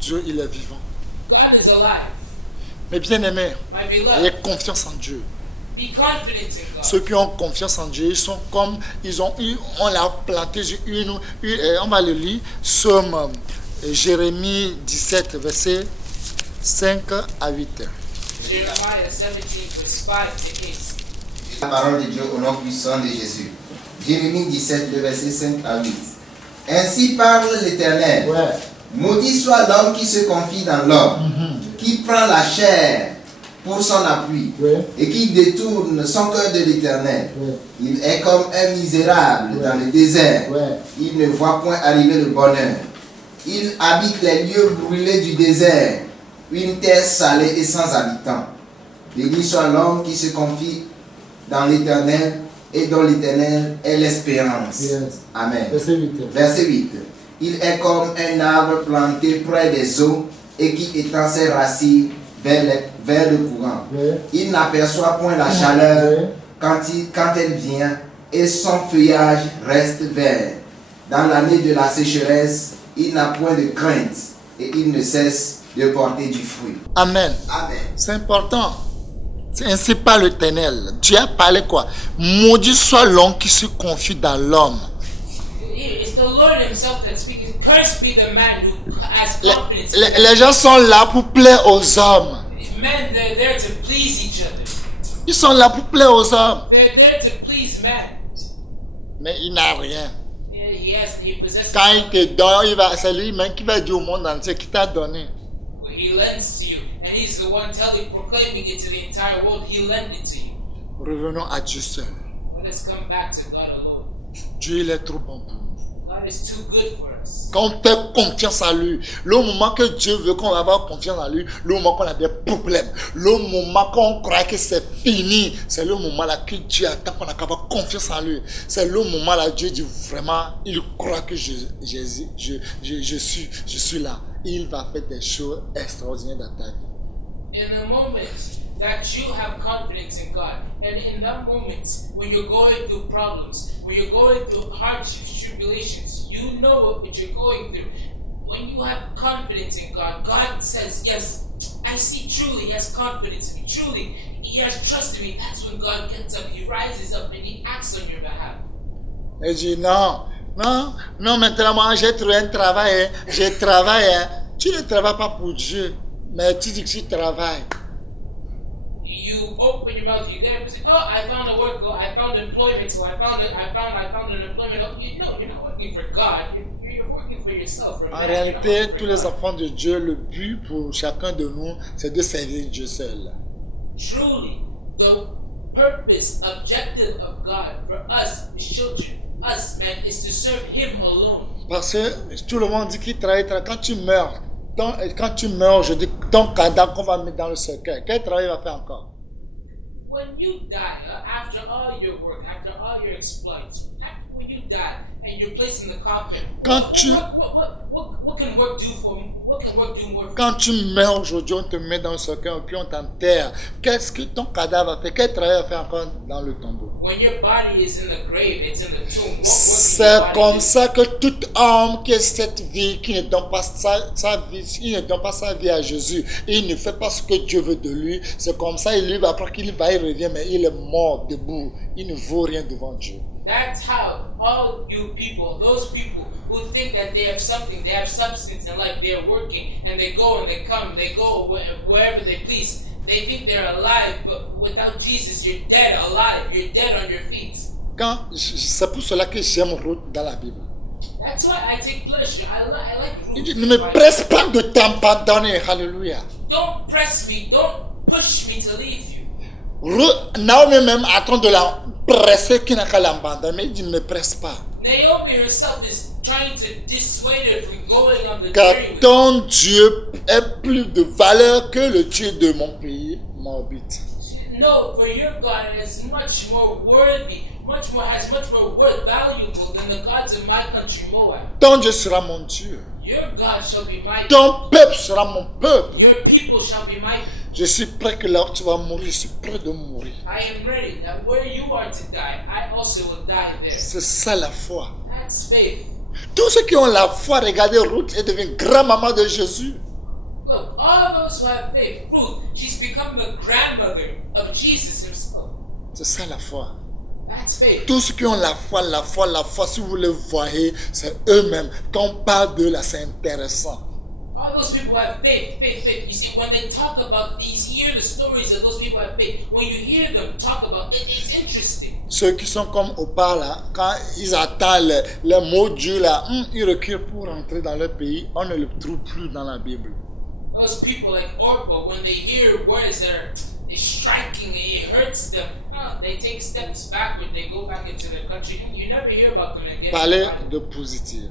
Dieu, il est vivant. God is alive. Mais bien aimés, My ayez beloved, confiance en Dieu. be confident in God. Ceux qui ont confiance en Dieu, ils sont comme, on l'a planté sur on va le lire, Somme, Jérémie 17, verset 5 à 8. Jeremiah 17, verse 5 to 8. La parole de Dieu au nom puissant de Jésus. Jérémie 17, le verset 5 à 8. Ainsi parle l'Éternel. Ouais. Maudit soit l'homme qui se confie dans l'homme, qui prend la chair pour son appui, Ouais. et qui détourne son cœur de l'Éternel. Ouais. Il est comme un misérable dans le désert. Ouais. Il ne voit point arriver le bonheur. Il habite les lieux brûlés du désert, une terre salée et sans habitants. Béni soit l'homme qui se confie dans l'Éternel et dont l'Éternel est l'espérance. Yes. Amen. Verset 8. Verset 8. Il est comme un arbre planté près des eaux et qui étend ses racines vers le courant. Ouais. Il n'aperçoit point la chaleur Ouais. quand elle vient et son feuillage reste vert. Dans l'année de la sécheresse, il n'a point de crainte et il ne cesse de porter du fruit. Amen. Amen. C'est important. C'est ainsi par l'Éternel. Dieu a parlé quoi? Maudit soit l'homme qui se confie dans l'homme. It's the Lord Himself that's speaking. Cursed be the man who has confidence. Les gens sont là pour plaire aux hommes. Men, they're there to please each other. Ils sont là pour plaire aux hommes. They're there to please men. Mais il n'a rien. Yeah, he possesses. Quand il te donne, c'est lui-même qui va dire au monde entier qui t'a donné. He lends to you, and He's the one proclaiming it to the entire world. He lent it to you. Revenons à Dieu seul. Let us come back to God alone. Dieu, il est trop bon pour nous. God is too good for us. Quand on fait confiance à lui, le moment que Dieu veut qu'on va avoir confiance en lui, le moment qu'on a des problèmes, le moment qu'on croit que c'est fini, c'est le moment là que Dieu attend qu'on a avoir confiance en lui. C'est le moment là Dieu dit vraiment, il croit que je suis là. Il va faire des choses extraordinaires dans ta vie. In the moment that you have confidence in God, and in that moment when you're going through problems, when you're going through hardships, tribulations, you know what you're going through. When you have confidence in God, God says, yes, I see truly he has confidence in me. Truly, he has trust in me. That's when God gets up, he rises up, and he acts on your behalf. Il dit non, maintenant moi j'ai trouvé un travail, j'ai travaillé. Tu ne travailles pas pour Dieu, mais tu dis que tu travailles. You open your mouth, you get up and say, oh, I found a work, I found employment, so I found an employment. Oh, you know, you're not working for God, you're working for yourself. For En man. réalité, tous les enfants de Dieu, le but pour chacun de nous, c'est de servir Dieu seul. Truly, the purpose, objective of God for us, His children, us, man, is to serve Him alone. Parce que tout le monde dit qu'il travaille. Quand tu meurs, je dis ton cadavre qu'on va mettre dans le cercueil. Quel travail va faire encore? When you die, after all your work, after all your exploits, when you die and you're placed in the coffin, what can work do for me? What can work do more for Quand tu meurs aujourd'hui, on te met dans le cercueil et puis on t'enterre. Qu'est-ce que ton cadavre va faire? Quel travail va faire encore dans le tombeau? When your body is in the grave, it's in the tomb. C'est comme ça que tout homme qui a cette vie, qui ne donne pas sa vie, il ne donne pas sa vie à Jésus, il ne fait pas ce que Dieu veut de lui. C'est comme ça, il lui après qu'il va, il revient, mais il est mort debout. Il ne vaut rien devant Dieu. That's how all you people, those people who think that they have something, they have substance in life, they're working and they go and they come, they go wherever they please. They think they're alive, but without Jesus, you're dead alive. You're dead on your feet. C'est pour cela que j'aime Ruth dans la Bible. That's why I take pleasure. I like Ruth. Il dit, ne me presse pas de t'abandonner. Alléluia. Don't press me. Don't push me to leave you. Naomi même attend de la presser qui n'a qu'à l'abandonner. Mais il dit, ne me presse pas. Naomi herself is trying to dissuade her from going on the Car journey with ton Dieu est plus de valeur que le Dieu de mon pays, Moabite. No, for your God is much more worthy, has much more worth, valuable than the gods of my country, Moab. Ton Dieu sera mon Dieu. Your God shall be my Ton peuple sera mon peuple. Your people shall be my. Je suis prêt que là où tu vas mourir, je suis prêt de mourir. I am ready that where you are to die, I also will die there. C'est ça la foi. That's faith. Tous ceux qui ont la foi, regardez Ruth, elle devient grand-maman de Jésus. Look, all those who have faith, Ruth, she's become the grandmother of Jesus himself. C'est ça la foi. That's faith. Tous ceux qui ont la foi, si vous les voyez, c'est eux-mêmes. Quand on parle de là, c'est intéressant. All those people have faith. You see, when they talk about these, hear the stories of those people who have faith. When you hear them talk about it, it's interesting. Ceux qui sont comme Opa là, quand ils attendent les mots de Dieu là, ils reculent pour rentrer dans leur pays, on ne le trouve plus dans la Bible. Those people like Orpah, when they hear words that are striking, it hurts them. They take steps backward. They go back into their country. You never hear about them again. Parlez de positif.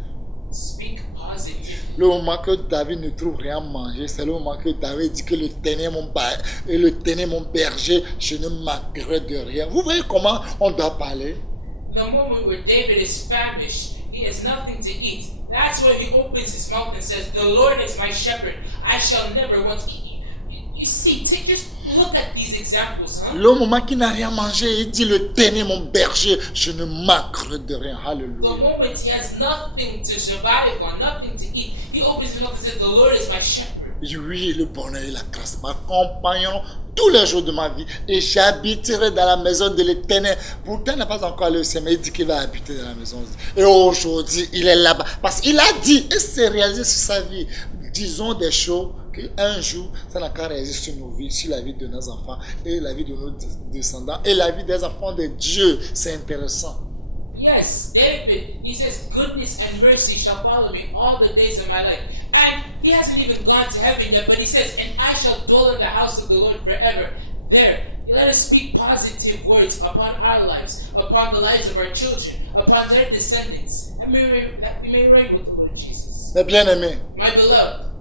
Speak positive. Le moment que David ne trouve rien à manger, c'est le moment que David dit que le Tennez mon berger, je ne manquerai de rien. Vous voyez comment on doit parler? The moment where David is famished, he has nothing to eat. That's where he opens his mouth and says, "The Lord is my shepherd; I shall never want to eat." You see, just look at these examples, huh? Le moment qu'il n'a rien mangé, il dit le Tennez mon berger, je ne manquerai de rien. The Alléluia. moment he has nothing to survive on, nothing to eat, he opens his mouth and says, "The Lord is my shepherd." Oui, le bonheur et la grâce m'accompagneront tous les jours de ma vie et j'habiterai dans la maison de l'Éternel. Pourtant, il n'a pas encore le ciel, mais il dit qu'il va habiter dans la maison. Et aujourd'hui, il est là-bas. Parce qu'il a dit, et c'est réalisé sur sa vie. Disons des choses qu'un jour, ça n'a qu'à réaliser sur nos vies, sur la vie de nos enfants et la vie de nos descendants et la vie des enfants de Dieu. C'est intéressant. Yes, David, he says, "Goodness and mercy shall follow me all the days of my life." And he hasn't even gone to heaven yet, but he says, "And I shall dwell in the house of the Lord forever." There, let us speak positive words upon our lives, upon the lives of our children, upon their descendants, and that we may reign with the Lord Jesus. Mes bien-aimés, My beloved,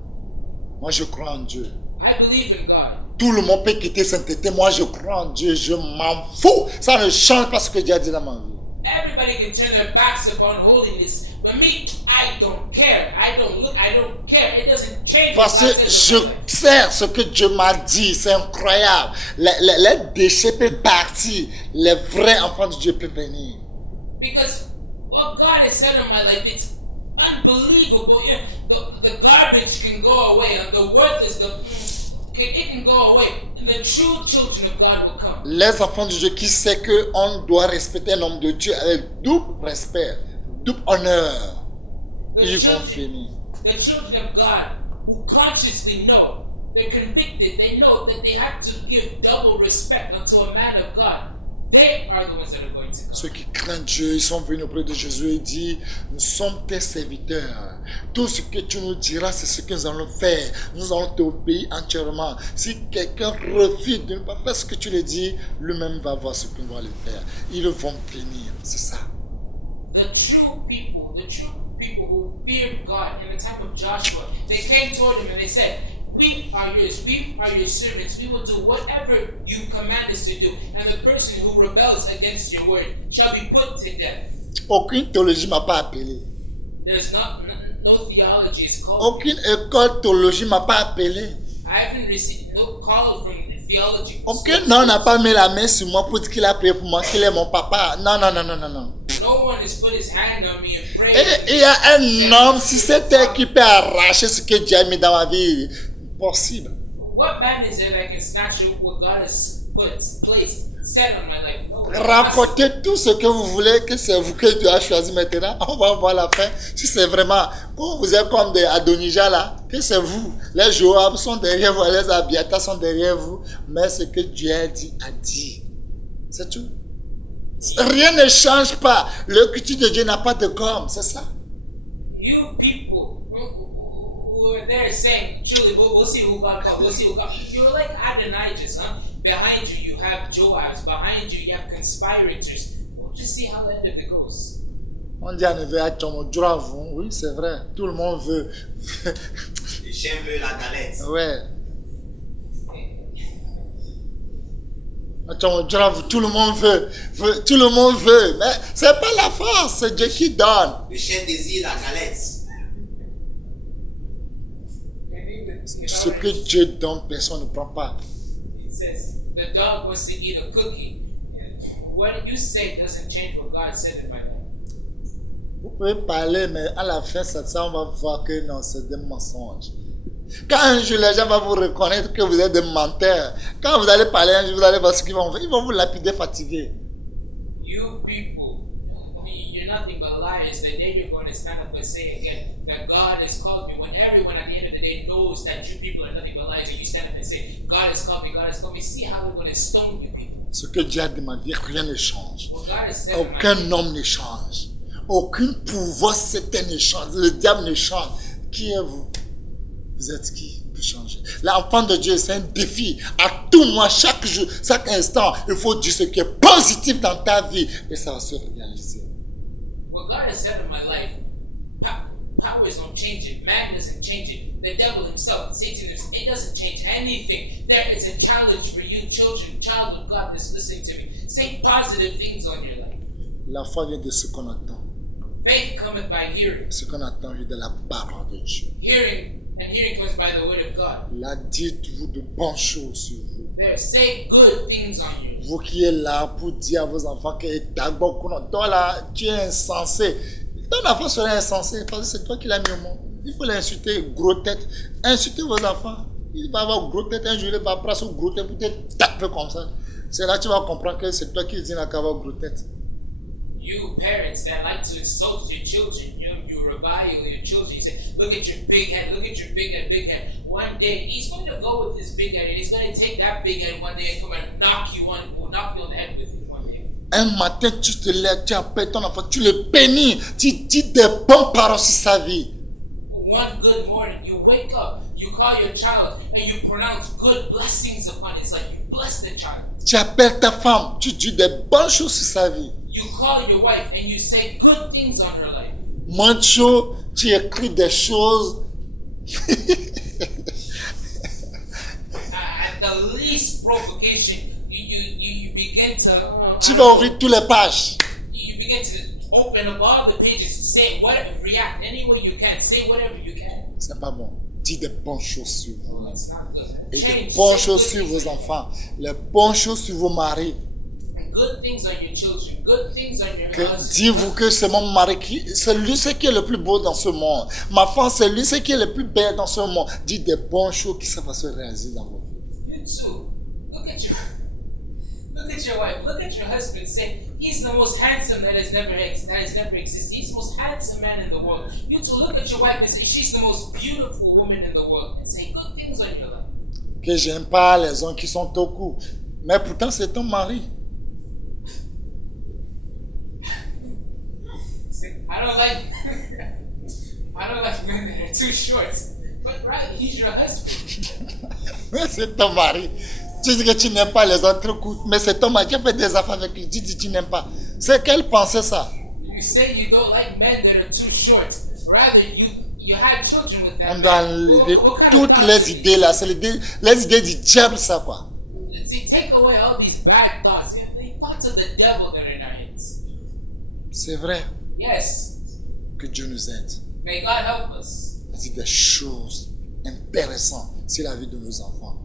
moi je crois en Dieu. I believe in God. Tout le monde peut quitter sainteté. Moi je crois en Dieu. Je m'en fous. Ça ne change pas ce que Dieu a dit dans ma vie. Everybody can turn their backs upon holiness, but me, I don't care. I don't care. It doesn't change. Parce que je sais ce que Dieu m'a dit, c'est incroyable. Les déchets peuvent partir, les vrais enfants de Dieu peuvent venir. Because what God has said in my life, it's unbelievable. Yeah, the garbage can go away, and the worthless, it can go away. The true children of God will come. Les enfants de Dieu qui savent qu'on doit respecter l'homme de Dieu avec double respect, double honneur, ils vont venir. The children of God who consciously know, they're convicted, they know that they have to give double respect unto a man of God. They are the ones that are going to come. Ceux qui craignent Dieu, ils sont venus auprès de Jésus et disent, nous sommes tes serviteurs. Tout ce que tu nous diras, c'est ce que nous allons faire. Nous allons t'obéir entièrement. Si quelqu'un refuse de ne pas faire ce que tu lui dis, lui-même va voir ce qu'on va le faire. Ils vont venir, c'est ça. The true people who feared God in the time of Joshua, they came toward him and they said, "We are yours, we are your servants, we will do whatever you command us to do, and the person who rebels against your word shall be put to death." Aucune théologie m'a pas appelé. There's no theology is called. Aucune école théologie m'a pas appelé. I haven't received no call from theology. Aucun homme n'a pas mis la main sur moi pour dire qu'il a prié pour moi, qu'il est mon papa. Non. No one has put his hand on me and prayed. Et il y a un homme, si c'était qui peut arracher ce que Dieu a mis dans ma vie, possible. What man is there that can snatch what God has set on my life? No, Racontez tout ce que vous voulez, que c'est vous que Dieu a choisi maintenant. On va voir la fin. Si c'est vraiment, quand vous êtes comme des Adonijah là, que c'est vous. Les Joab sont derrière vous, les Abiatas sont derrière vous. Mais ce que Dieu a dit. C'est tout. Rien ne change pas. Le culte de Dieu n'a pas de gomme, c'est ça. You people who were there saying, "Truly, we'll see who God called. We'll see who God." You were like Adonijahs, huh? Behind you, you have Joabs. Behind you, you have conspirators. We'll just see how the end of it goes. On dit en éveil à Tchomodjuravu. Oui, c'est vrai. Tout le monde veut. Les chiens veulent la galette. Ouais. À Tchomodjuravu, tout le monde veut. Tout le monde veut. Mais c'est pas la force, c'est Dieu qui donne. Le chien désire la galette. Ce que Dieu donne, personne ne prend pas. It says the dog wants to eat a cookie. And what you say doesn't change what God said in my life. Vous pouvez parler, mais à la fin, ça, on va voir que non, c'est des mensonges. Quand un jour, les gens vont vous reconnaître que vous êtes des menteurs. Quand vous allez parler un jour, vous allez voir ce qu'ils vont faire. Ils vont vous lapider fatigué. You people, you're nothing but liars. The day you're going to stand up and say again that God has called me, when everyone at the end of the day knows that you people are nothing but liars, and you stand up and say, God has called me, God has called me, see how we're going to stone you people. Ce que Dieu a dit ma vie, rien ne change. What God has said in my Aucun homme ne change. Aucun pouvoir certain ne change. Le diable ne change. Qui est vous? Vous êtes qui peut changer? L'enfant de Dieu, c'est un défi. À tout moment, chaque jour, chaque instant, il faut dire ce qui est positif dans ta vie et ça va se réaliser. What God has said in my life, powers don't change it. Man doesn't change it. The devil himself, Satan himself, it doesn't change anything. There is a challenge for you, children, child of God that's listening to me. Say positive things on your life. La foi vient de ce qu'on attend. Faith cometh by hearing. Ce qu'on attend vient de la parole de Dieu. Hearing, and hearing comes by the word of God. Là, dites-vous de bonnes choses sur vous. There, say good things on you. Vous qui êtes là pour dire à vos enfants que toi là, tu es insensé. Ton enfant serait insensé parce que c'est toi qui l'as mis au monde. Il faut l'insulter, gros tête. Insultez vos enfants. Il va avoir gros tête un jour, il va prendre son gros tête pour te taper comme ça. C'est là que tu vas comprendre que c'est toi qui dis qu'il va avoir gros tête. You parents that like to insult your children, you revile your children. You say, look at your big head, look at your big head. One day, he's going to go with his big head and he's going to take that big head one day and come and knock you on the head with it one day. Un matin, tu te lèves, tu appelles ton enfant, tu le bénis, tu dis des bonnes paroles sur sa vie. One good morning, you wake up, you call your child, and you pronounce good blessings upon it. It's like you bless the child. Tu appelles ta femme, tu dis des bonnes choses sur sa vie. You call your wife and you say good things on her life. Mancho, tu écris des choses. At the least provocation, you begin to. Tu vas ouvrir toutes les pages. You begin to open up all the pages, say what, react any way you can, say whatever you can. C'est pas bon. Dis des bonnes choses sur vous. It's not good. Et des Change, bonnes say choses good sur things. vos enfants. Les bonnes choses sur vos maris. Good things on your children, good things on your Que husband. dis-vous que c'est mon mari c'est lui ce qui est le plus beau dans ce monde. Ma femme, c'est lui ce qui est le plus belle dans ce monde. Dis des bonnes choses qui ça va se réaliser dans vos vies. You too. Look at your wife. Look at your husband. Say he's the most handsome that has never existed. He's the most handsome man in the world. You too. Look at your wife and say she's the most beautiful woman in the world. And say good things on your life. Que j'aime pas les hommes qui sont au cou. Mais pourtant, c'est ton mari. Say I don't like men that are too short. But right, he's your husband. Mais c'est ton mari. Tu dis que tu n'aimes pas les hommes trop courts. Mais c'est ton mari qui a fait des affaires avec lui. Tu dis que tu n'aimes pas. C'est quelle pensée ça? You say you don't like men that are too short. Rather, you had children with that On doit man. enlever What kind of toutes les nonsense? idées là. C'est les idées du diable ça quoi. See, take away all these bad thoughts. The thoughts of the devil that are in our heads. C'est vrai Yes. que Dieu nous aide. May God help us Dis des choses intéressantes sur la vie de nos enfants.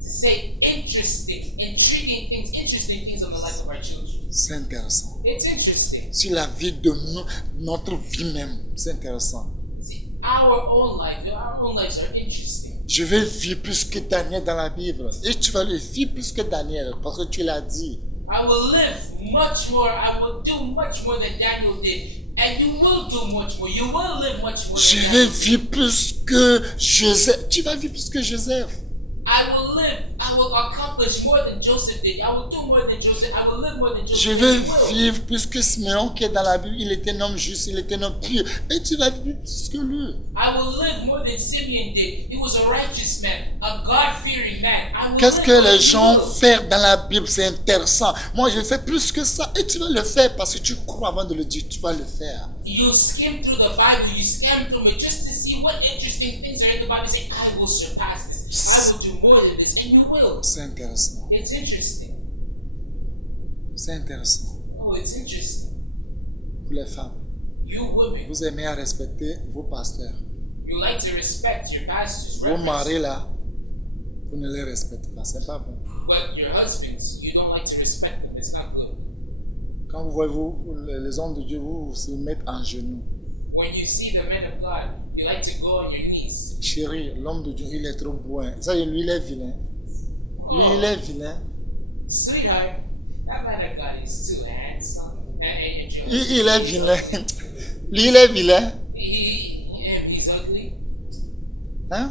to say intriguing things on the life of our children. C'est intéressant. It's interesting. Sur la vie de notre vie même, c'est intéressant. See, our own lives are interesting. Je vais vivre plus que Daniel dans la Bible. Et tu vas le vivre plus que Daniel parce que tu l'as dit. I will live much more. I will do much more than Daniel did. And you will do much more. You will live much more Je than vais Daniel. vivre plus que Joseph. Tu vas vivre plus que Joseph. I will will accomplish more than Joseph did. I will do more than Joseph. I will live more than Joseph. Je And vais you will. vivre plus que Siméon qui est dans la Bible. Il était un homme juste, il était un homme pur. Et tu vas vivre plus que lui. I will live more than Simeon did. He was a righteous man, a God-fearing man. I will Qu'est-ce live que more les than gens you will. font dans la Bible? C'est intéressant. Moi, je fais plus que ça. Et tu vas le faire parce que tu crois avant de le dire. Tu vas le faire. You skim through the Bible, you skim through it just to see what interesting things are in the Bible. Say, I will surpass this. I will do more than this. And you will. C'est intéressant. It's interesting. C'est intéressant. Oh, it's interesting. Pour les femmes, You women, vous aimez à respecter vos pasteurs. you like to respect your pastors, Vos reverends. maris là, vous ne les respectez pas. C'est pas bon. But your husbands, you don't like to respect them. It's not good. Quand vous voyez les hommes de Dieu, vous se mettre en genoux. When you see the men of God, you like to go on your knees. Chérie, l'homme de Dieu, il est trop beau. Ça, lui, il est vilain. Lui, il est vilain. Sweetheart, that man of God is too handsome. And your Il est vilain. Lui, il est vilain. he's ugly. Hein?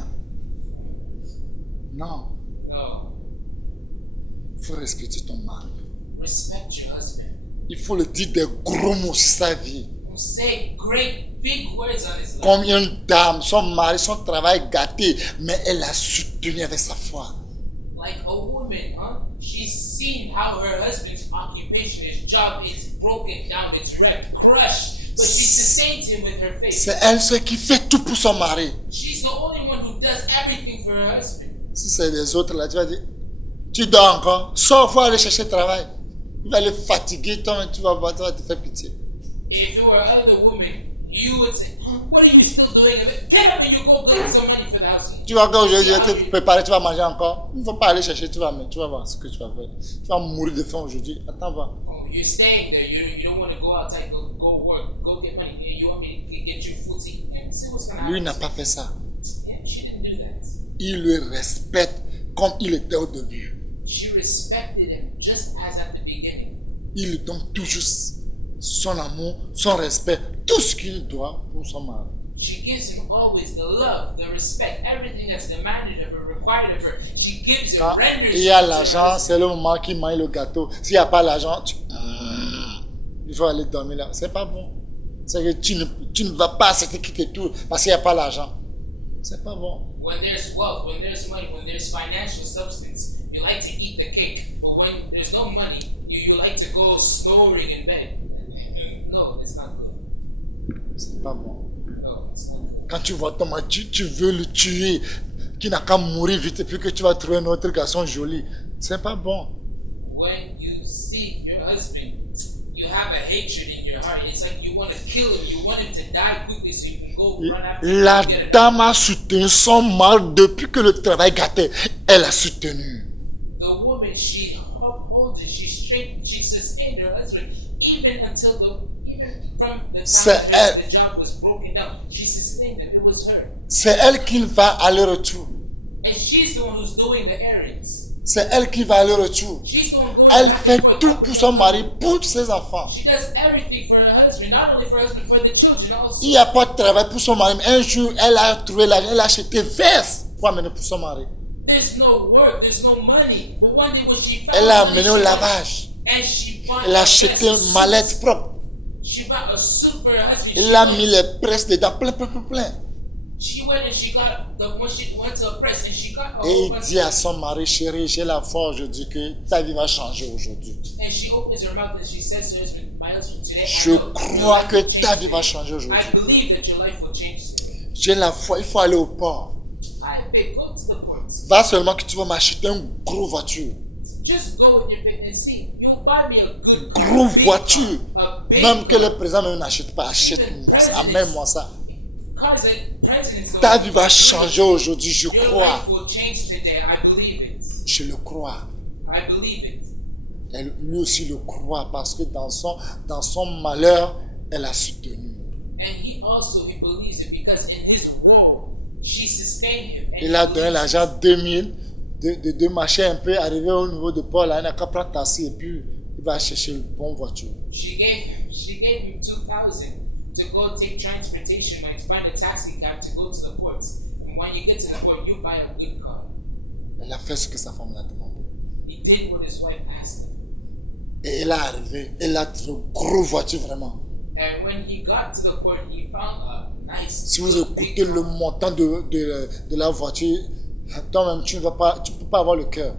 Non. No. Il faut respecter ton mari. Respect your husband. Il faut le dire des gros mots sur sa vie. Say great big words on his life. Comme une dame, son mari, son travail gâté, mais elle a soutenu avec sa foi. Like a woman, huh? She's seen how her husband's occupation, his job is broken down, it's wrecked, crushed, but she sustained him with her faith. C'est elle celle qui fait tout pour son mari. She's the only one who does everything for her husband. Si c'est les autres là, tu vas dire, tu dors encore, sors, faut aller chercher travail. Il va le fatiguer, toi, tu vas voir, tu vas te faire pitié. If it were other women, you would say, what are you still doing? Get up and you go get some money for the house. Tu vas encore aujourd'hui, See tu how vas te you- préparer, tu vas manger encore. Il ne faut pas aller chercher, tu vas voir ce que tu vas faire. Tu vas mourir de faim aujourd'hui. Attends, va. Oh, you're staying there. You don't want to go outside, go work, go get money. You want me to get you food to eat? Yeah, see what's gonna Lui happen. n'a pas fait ça. Yeah, she didn't do that. Il le respecte comme il était au début. She respected him just as at the beginning. Il lui donne toujours son amour, son respect, tout ce qu'il doit pour son mari. She gives him always the love, the respect, everything that's demanded of her, required of her. She gives it, Quand renders il y a it to l'argent, her. c'est le moment qu'il mange le gâteau. S'il n'y a pas l'argent, il faut aller dormir là. C'est pas bon. C'est que tu ne vas pas accepter quitter tout parce qu'il n'y a pas l'argent. C'est pas bon. When there's wealth, when there's money, when there's financial substance, you like to eat the cake. But when there's no money, you like to go snoring in bed. No, it's not good. C'est pas bon. No, it's not good. Quand tu vois ton mari, tu veux le tuer, qui n'a qu'à mourir vite et puis que tu vas trouver un autre garçon joli. C'est pas bon. When you see your husband, you have a hatred in your heart. It's like you want to kill him. You want him to die quickly so you can go run after him La and get him. dame a soutenu son mari depuis que le travail gâtait. Elle a soutenu. The woman, she upholds it. She straight. She sustained her husband even from the C'est time elle. that the job was broken down. She sustained him. It was her, C'est elle qui va aller-retour. and she's the one who's doing the errands. C'est elle qui va aller-retour. She's the one going Elle back fait and forth. tout pour son mari, pour ses enfants. She does everything for her husband, not only for her husband, for the children also. Il n'y a pas de travail pour son mari. Mais un jour, elle a trouvé l'argent, elle a acheté veste pour amener pour son mari. There's no work, there's no money. But one day when she found Elle l'a money, amené au she lavage. and she bought Elle a a acheté vest, une mallette propre. She bought a suit for her husband. Elle a mis les presses dedans, plein. She went and she got when she went to a press and she got a Et whole il bunch dit à of, son mari, chérie, j'ai la foi aujourd'hui que ta vie va changer aujourd'hui. and she opens her mouth and she says to her husband, my husband, today Je I know your crois life que will ta change vie va today. changer aujourd'hui. I believe that your life will change today. J'ai la foi, il faut aller au port. I beg, go to the port. Va seulement que tu vas m'acheter une grosse voiture. Just go in your bed and see. You will buy me a good car, Grosse big voiture. car, a big Même que car. le président ne n'achète pas, achète-moi ça, amène-moi ça. Cars that presidents don't Ta vie va changer aujourd'hui, je Your crois. life will change today. I believe it. Je le crois. I believe it. Et lui aussi le croit parce que dans son malheur, elle a soutenu. And he believes it because in his woe, she sustained him. And Il a he donné believes l'argent 2000 de marcher un peu, arriver au niveau de Paul, il n'a qu'à prendre taxi et puis il va chercher une bonne voiture. it. She gave him 2,000 to go take transportation money to find a taxi cab to go to the ports. And when you get to the port, you buy a good car. Elle a fait ce que sa femme l'a demandé. He did what his wife asked him. Et elle est arrivée. Elle a trouvé une grosse voiture vraiment. And when he got to the port, he found a nice, Si vous good, big écoutez le montant de la voiture, toi-même, tu ne peux pas avoir le cœur.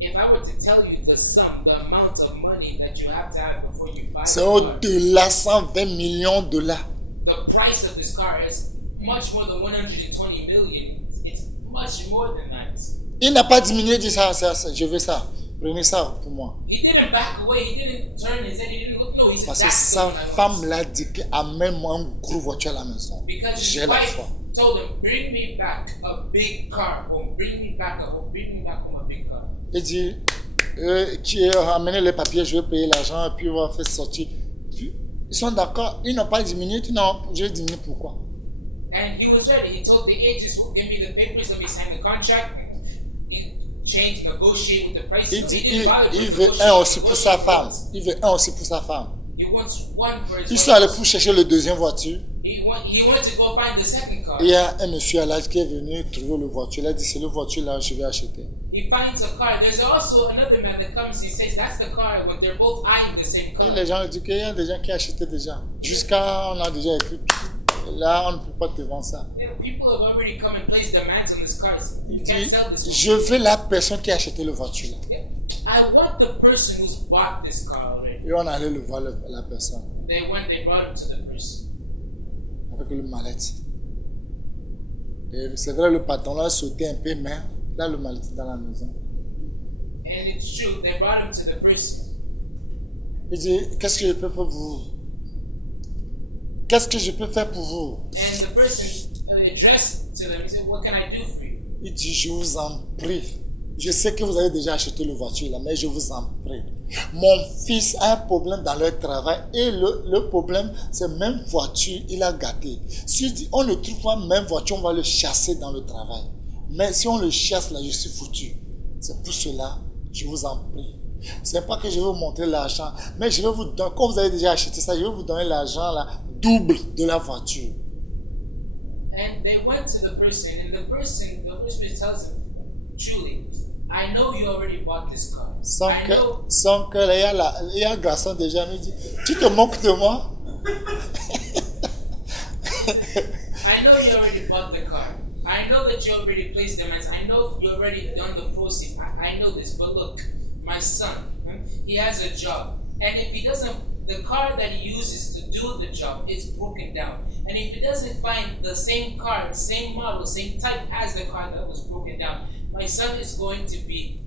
If I were to tell you the sum, the amount of money that you have to have before you buy C'est the car, au-delà 120 millions de dollars. the price of this car is much more than 120 million. It's much more than that. Il n'a pas diminué, il dit ça, je veux ça. Prenez ça pour moi. He didn't back away. He didn't turn his head. He didn't look. No, he said, Parce que "That's sa what I want." femme l'a dit qu'amène-moi une grosse voiture à la maison. Because his J'ai la wife foi. told him, "Bring me back a big car. Bring me back home a big car." Il dit, tu as amené les papiers, je vais payer l'argent, et puis on va faire sortir. Puis, ils sont d'accord, ils n'ont pas diminué, tu non, je vais diminuer pourquoi? And he was ready. He told the agents, "Well, give me the papers. Let me sign the contract. He change, negotiate with the price." Il So dit, he didn't bother to il veut negotiate. un aussi pour sa femme. Negotiate. Il veut un aussi pour sa femme. He wants one for his Ils sont allés wife. pour chercher le deuxième voiture. He went to go find the second car. Il y a un monsieur à l'âge qui est venu trouver le voiture. Il a dit, c'est le voiture là, je vais acheter. He finds a car. There's also another man that comes. He says that's the car when they're both eyeing the same Et car. les gens disent qu'il y a des gens qui achetaient déjà. Jusqu'à, on a déjà écrit. Là, on ne peut pas te vendre ça. You know, people have already come and placed demands on this car. Il You dit, can't sell this one. je veux la personne qui a acheté le voiture là. I want the person who's bought this car already. Et on allait le voir la personne They brought him to the person. avec le mallette. Et c'est vrai, le patron là a sauté un peu, mais là le mallette est dans la maison. And it's true, they brought him to the person. Il dit, qu'est-ce que je peux faire pour vous? Qu'est-ce que je peux faire pour vous? And the person addressed to them, he said, "What can I do for you?" Il dit, je vous en prie. Je sais que vous avez déjà acheté le voiture là, mais je vous en prie. Mon fils a un problème dans leur travail et le problème, c'est même voiture, il a gâté. Si on ne trouve pas même voiture, on va le chasser dans le travail. Mais si on le chasse là, je suis foutu. C'est pour cela, je vous en prie. C'est pas que je vais vous montrer l'argent, mais je vais vous donner, comme vous avez déjà acheté ça, je vais vous donner l'argent là, double de la voiture. And they went to the person tells him, "Truly, I know you already bought this car. Sans que il y a un garçon déjà me dit, tu te moques de moi? I know you already bought the car. I know that you already placed demands. I know you already done the process. I know this, but look, my son, he has a job. And if he doesn't, the car that he uses to do the job is broken down. And if he doesn't find the same car, same model, same type as the car that was broken down, my son is going to be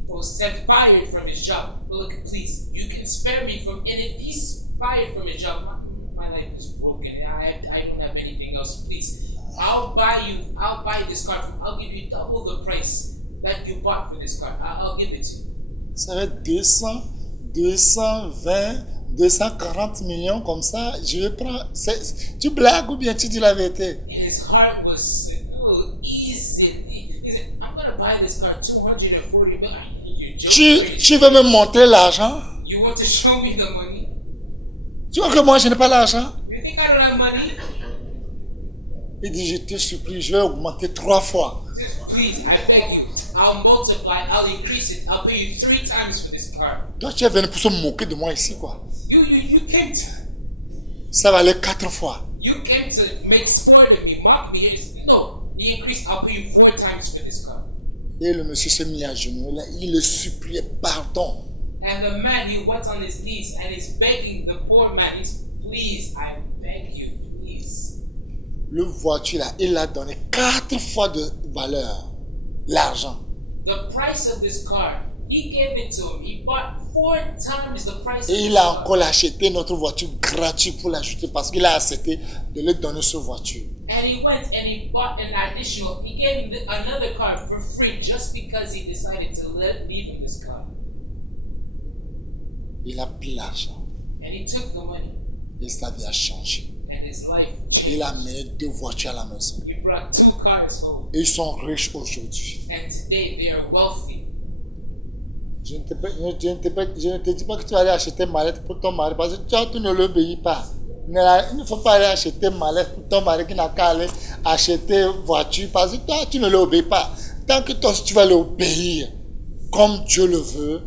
fired from his job. But look, please, you can spare me from, and if he's fired from his job, my life is broken. I don't have anything else. Please, I'll buy this car. I'll give you double the price that you bought for this car. I'll give it to you. Ça va être 200, 220, 240 millions comme ça. Je vais prendre. Tu blagues ou bien tu dis la vérité? His heart was a little easy. He said, "I'm gonna buy this car, 240 million." You're joking. Tu veux me montrer l'argent? You want to show me the money? Tu vois que moi je n'ai pas l'argent? You think I don't have money? Il dit, je te supplie, je vais augmenter 3 fois. Just please, I beg you. I'll multiply. I'll increase it. I'll pay you 3 times for this car. Toi, tu es venu pour se moquer de moi ici, quoi. You came to. Ça va aller 4 fois. You came to make sport of me, mock me. No, he increased. I'll pay you 4 times for this car. Et le monsieur s'est mis à genoux, là, il le suppliait pardon. And the man, he went on his knees and he's begging the poor man. He's, "Please, I beg you, please." Le voiture, là, il a donné 4 fois de valeur, l'argent. The price of this car, he gave it to him. He bought 4 times the price Et of il this a car. encore acheté notre voiture gratuite pour l'acheter parce qu'il a accepté de lui donner cette voiture. And he went and he bought an additional, he gave him another car for free just because he decided to leave him this car. Il a pris l'argent And he took the money et sa vie a changé. and his life changed. Il a amené 2 voitures à la maison. He brought 2 cars home. Et ils sont riches aujourd'hui. And today they are wealthy. Je ne te dis pas que tu vas aller acheter une mallette pour ton mari parce que toi, tu ne l'obéis pas. Il ne faut pas aller acheter une mallette pour ton mari qui n'a qu'à aller acheter une voiture parce que toi, tu ne l'obéis pas. tant que toi tu vas l'obéir comme Dieu le veut,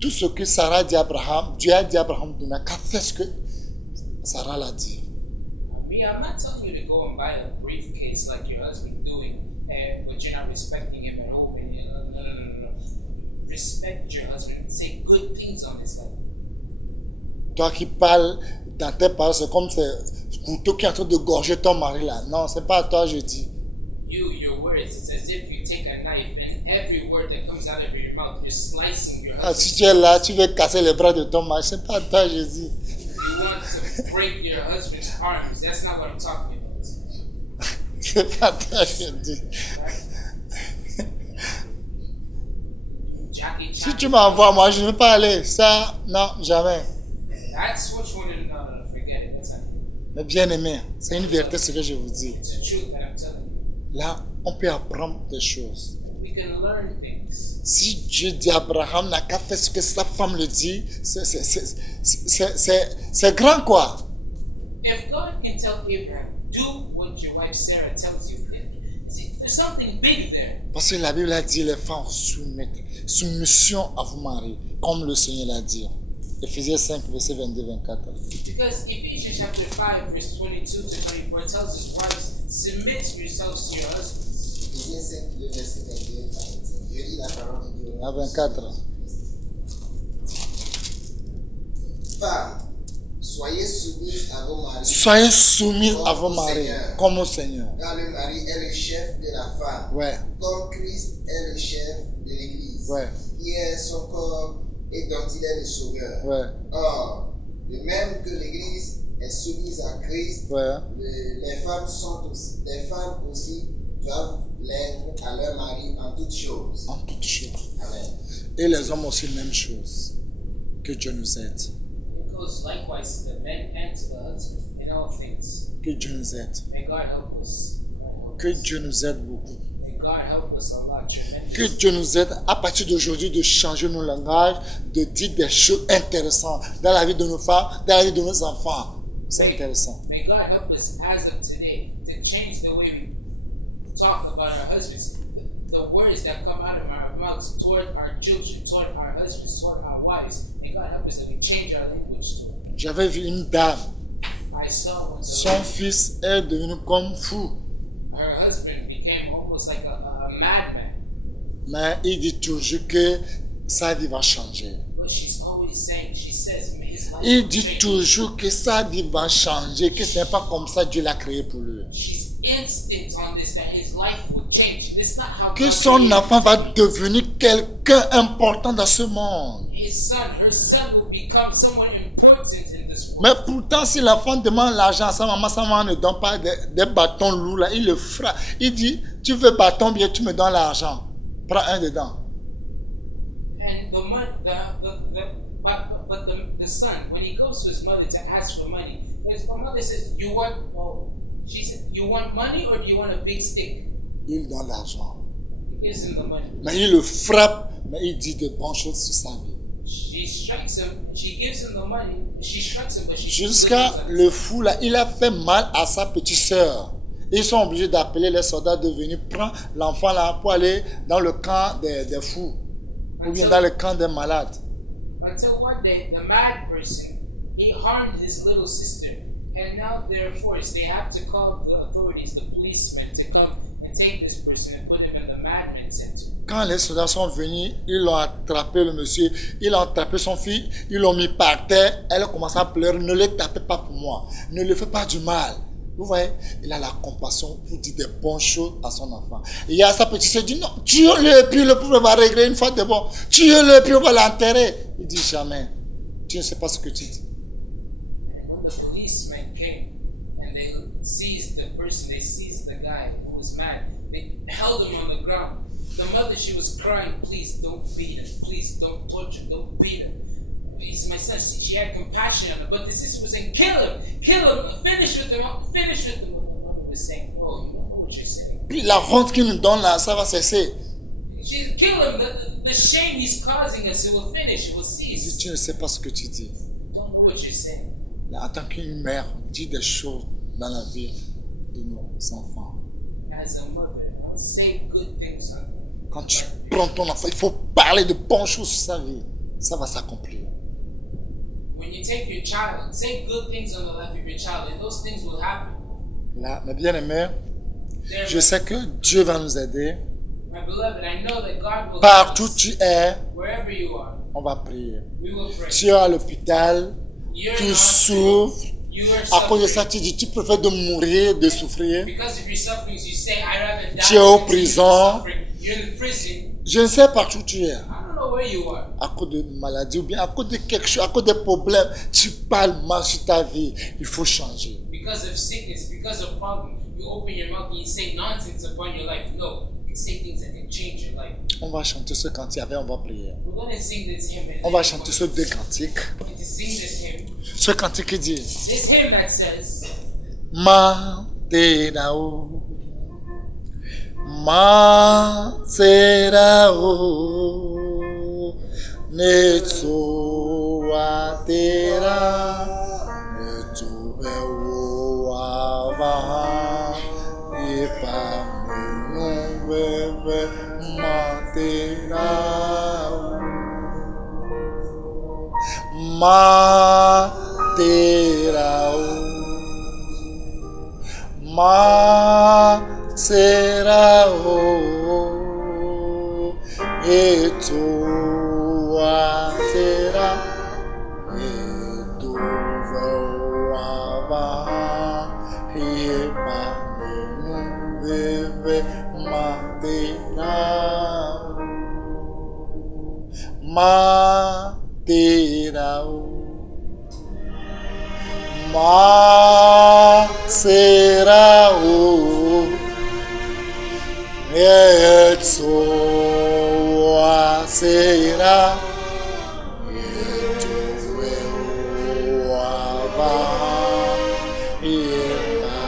tout ce que Sarah dit à Abraham, Dieu a dit à Abraham, tu n'as qu'à faire ce que Sarah l'a dit. Me, I'm not telling you to go and buy a briefcase like your husband doing, but you're not respecting him and hoping. No. Respect your husband. Say good things on his life. Toi qui parles dans tes paroles, c'est comme ce couteau qui est en train de gorger ton mari là. Non, c'est pas à toi, je dis. Your words, it's as if you take a knife and every word that comes out of your mouth, you're slicing your Ah, husband. si tu es là, tu veux casser les bras de ton mari, c'est pas à toi, je dis. You want to break your husband's arms. That's not what I'm talking about. C'est pas à toi, je dis. Jackie Si Chan. tu m'envoies, moi, je ne veux pas aller. Ça, non, jamais. That's what you want to know. No, forget it. That's not it. Mais bien aimé, c'est une vérité ce que je vous dis. It's the truth that I'm telling you. Là, on peut apprendre des choses. We can learn things. Si Dieu dit à Abraham n'a qu'à faire ce que sa femme le dit, c'est grand quoi. If God can tell Abraham, do what your wife Sarah tells you, see, there's something big there. Parce que la Bible a dit les femmes soumission à vos maris, comme le Seigneur l'a dit. Éphésiens 5, verset 22-24. Because Ephesians chapter 5, verse 22 to 24 tells us, wives, submit yourselves to your husbands. Éphésiens 5, le verset 22 à 25. Je lis la parole de Dieu. À 24. Femmes, soyez soumises à vos maris. Soyez soumis à vos Comme au maris, Seigneur. comme au Seigneur. Car le mari est le chef de la femme. Ouais, Comme Christ est le chef de l'Église. ouais, Qui est son corps et dont il est le sauveur. ouais, Or, de même que l'Église est soumise à Christ, ouais. les femmes aussi doivent l'être à leur mari en toutes choses. En toutes choses. Amen. Et les hommes aussi, même chose. Que Dieu nous aide. It goes likewise to the men and to the husband in all things. Que Dieu nous aide. May God help us. Que Dieu nous aide beaucoup. May God help us a lot tremendously. Que Dieu nous aide à partir d'aujourd'hui de changer nos langages, de dire des choses intéressantes dans la vie de nos femmes, dans la vie de nos enfants. C'est intéressant. May God help us as of today to change the way we talk about our husbands. The words that come out of our mouths toward our children, toward our husbands, toward our wives. May God help us that we change our language to it. J'avais vu une dame, I saw once a son lady, fils est devenu comme fou. her husband became almost like a madman. Mais il dit toujours que sa vie va changer. But she's always saying, she says, his life Il will dit change. toujours que sa vie va changer, que ce n'est pas comme ça Dieu l'a créé pour lui. She's instant on this, that his life will change. This is not how Que God son created enfant va him. devenir quelqu'un important dans ce monde. His son, her son will become someone important in this world. Mais pourtant, si l'enfant demande l'argent à sa maman ne donne pas des bâtons lourds, là, il le frappe. Il dit, tu veux bâton, bien tu me donnes l'argent. Prends un dedans. And the son, when he goes to his mother to ask for money, his mother says, "You want?" Oh, she said, "You want money or do you want a big stick?" Il donne l'argent. He gives him the money. Mais il le frappe, mais il dit de bonnes choses sur sa vie. She strikes him. She gives him the money. She strikes him, but she Jusqu'à le fou, là, il a fait mal à sa petite sœur. Ils sont obligés d'appeler les soldats de venir prendre l'enfant là pour aller dans le camp des fous. Ou bien dans le camp des malades. Until one day, the mad person, he harmed his little sister, and now they're forced. They have to call the authorities, the policemen, to come and take this person and put him in the madman center. Quand les soldats sont venus, ils l'ont attrapé le monsieur, ils l'ont attrapé son fils, ils l'ont mis par terre, elle a commencé à pleurer, ne le tapez pas pour moi, ne le fais pas du mal. Vous voyez, il a la compassion pour dire des bonnes choses à son enfant. Et il y a sa petite sœur dit non, tue-le, puis le pauvre va régler une fois de bon. Tue-le, puis on va l'enterrer. Il dit jamais. Tu ne sais pas ce que tu dis. And when the policemen came and they seized the person, they seized the guy who was mad, they held him on the ground. The mother, she was crying, "Please don't beat him. Please don't torture him. Don't beat him. He's my son." She had compassion on him, but the sister was saying, "Kill him, finish with him, finish with him." The mother was saying, "Oh, you don't know what you're saying. Puis la honte qu'il nous donne là, ça va cesser. She's kill him. The shame he's causing us, it will finish. It will Il dit, cease." tu ne sais pas ce que tu dis. Don't know what you're saying. Là, en tant qu'une mère, dis des choses dans la vie de nos enfants. As a mother, I'll say good things on them. Quand tu prends ton enfant, il faut parler de bonnes choses sur sa vie. Ça va s'accomplir. When you take your child, say good things on the life of your child, and those things will happen. Là, mes bien-aimés, There, je sais que Dieu va nous aider. my beloved, I know that God will Partout help où us. tu es, Wherever you are, on va prier. we will pray. Tu es à l'hôpital, You're in tu the hospital, souffres. you are À cause de ça, suffering. tu dis, tu préfères de mourir, de souffrir. Because of your sufferings, you say, I'd rather die Tu es en than continue prison. suffering. You're in the prison. Je ne sais pas où tu es. I don't know where you are. À cause de maladie ou bien à cause de quelque chose, à cause des problèmes, tu parles mal sur ta vie. Il faut changer. Because of sickness, because of problem, you open your mouth and you say nonsense upon your life. No, you say things that can change your life. On va chanter ce cantique, avec on va prier. We're going to sing this hymn. And On va chanter ce deux cantiques. to sing this hymn. Ce cantique qui dit This hymn that says, Ma te dao, ma te dao, ne tsoa tera, ne tsoe ava, e pa me veve ma te dao, ma te dao. Ma sera o etua sera etuva eba bebe matera Ma sera o etsoa sera etueva eba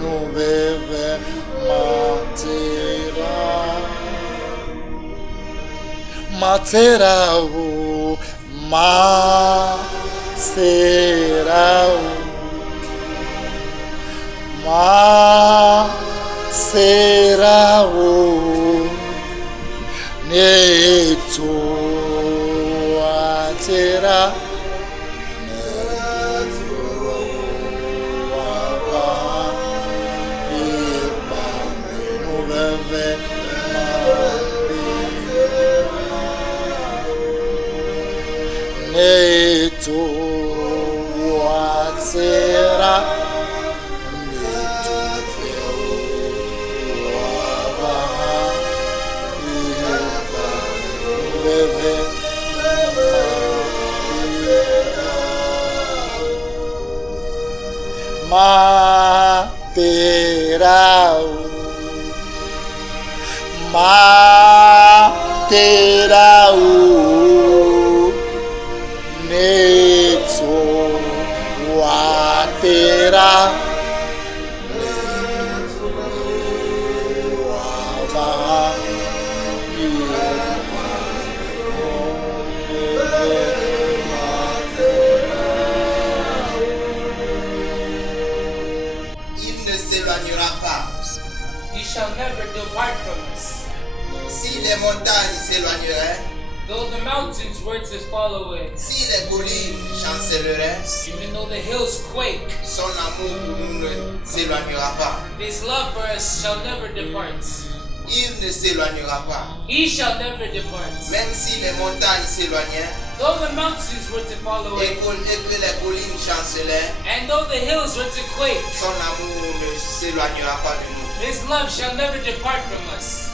no bebe matera o ma sera o ma sera o neto atera neto atera Ma terau, ma terau, neto watera, He shall never depart from us. Si les montagnes s'éloigneraient, Though the mountains were to fall away, si les collines chancelleraient, even though the hills quake, son amour pour nous ne s'éloignera pas. His love for us shall never depart. Il ne s'éloignera pas. He shall never depart. Même si les montagnes s'éloignaient Though the mountains were to fall et away, que les collines chancelaient, and though the hills were to quake, son amour ne s'éloignera pas de nous. His love shall never depart from us.